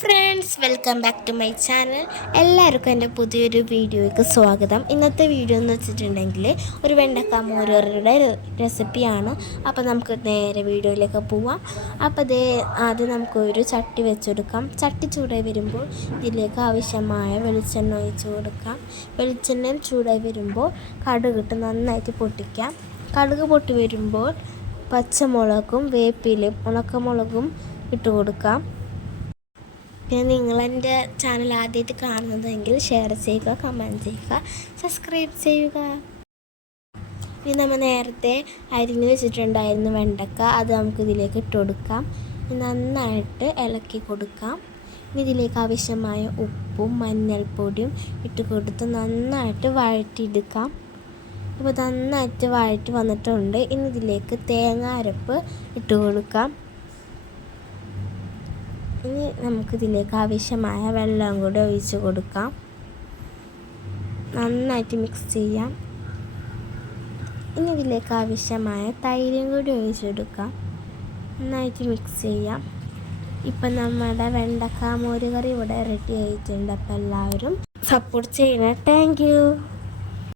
Friends welcome back to my channel എല്ലാവർക്കും എന്റെ പുതിയൊരു വീഡിയോയ്ക്ക് സ്വാഗതം. ഇന്നത്തെ വീഡിയോ എന്ന് വെച്ചിട്ടുണ്ടെങ്കിൽ ഒരു വെണ്ടക്ക മോരോരുടെ റെസിപ്പിയാണ് അപ്പോൾ നമുക്ക് നേരെ വീഡിയോയിലേക്ക് പോവാം. അപ്പോൾ അതേ ആദ്യം നമുക്കൊരു ചട്ടി വെച്ചെടുക്കാം. ചട്ടി ചൂടായി വരുമ്പോൾ ഇതിലേക്ക് ആവശ്യമായ വെളിച്ചെണ്ണ ഒഴിച്ച് കൊടുക്കാം. വെളിച്ചെണ്ണയും ചൂടായി വരുമ്പോൾ കടുകിട്ട് നന്നായിട്ട് പൊട്ടിക്കാം. കടുക് പൊട്ടി വരുമ്പോൾ പച്ചമുളകും വേപ്പിലും ഉണക്കമുളകും ഇട്ട് കൊടുക്കാം. പിന്നെ നിങ്ങൾ എന്റെ ചാനൽ ആദ്യമായിട്ട് കാണുന്നതെങ്കിൽ ഷെയർ ചെയ്യുക കമന്റ് ചെയ്യുക സബ്സ്ക്രൈബ് ചെയ്യുക. ഇനി നമ്മൾ നേരത്തെ അരിഞ്ഞ് വെച്ചിട്ടുണ്ടായിരുന്ന വെണ്ടക്ക അത് നമുക്ക് ഇതിലേക്ക് ഇട്ട് കൊടുക്കാം. നന്നായിട്ട് ഇളക്കി കൊടുക്കാം. ഇതിലേക്ക് ആവശ്യമായ ഉപ്പും മഞ്ഞൾപ്പൊടിയും ഇട്ട് കൊടുത്ത് നന്നായിട്ട് വഴറ്റിയെടുക്കാം. ഇപ്പോൾ നന്നായിട്ട് വഴറ്റി വന്നിട്ടുണ്ട്. ഇനി ഇതിലേക്ക് തേങ്ങ അരപ്പ് ഇട്ട് കൊടുക്കാം. ഇനി നമുക്കിതിലേക്ക് ആവശ്യമായ വെള്ളം കൂടി ഒഴിച്ച് കൊടുക്കാം. നന്നായിട്ട് മിക്സ് ചെയ്യാം. ഇനി ഇതിലേക്ക് ആവശ്യമായ തൈരും കൂടി ഒഴിച്ചെടുക്കാം നന്നായിട്ട് മിക്സ് ചെയ്യാം. ഇപ്പം നമ്മുടെ വെണ്ടക്ക മോര് കറി ഇവിടെ റെഡി ആയിട്ടുണ്ട്. അപ്പം എല്ലാവരും സപ്പോർട്ട് ചെയ്യണം. താങ്ക്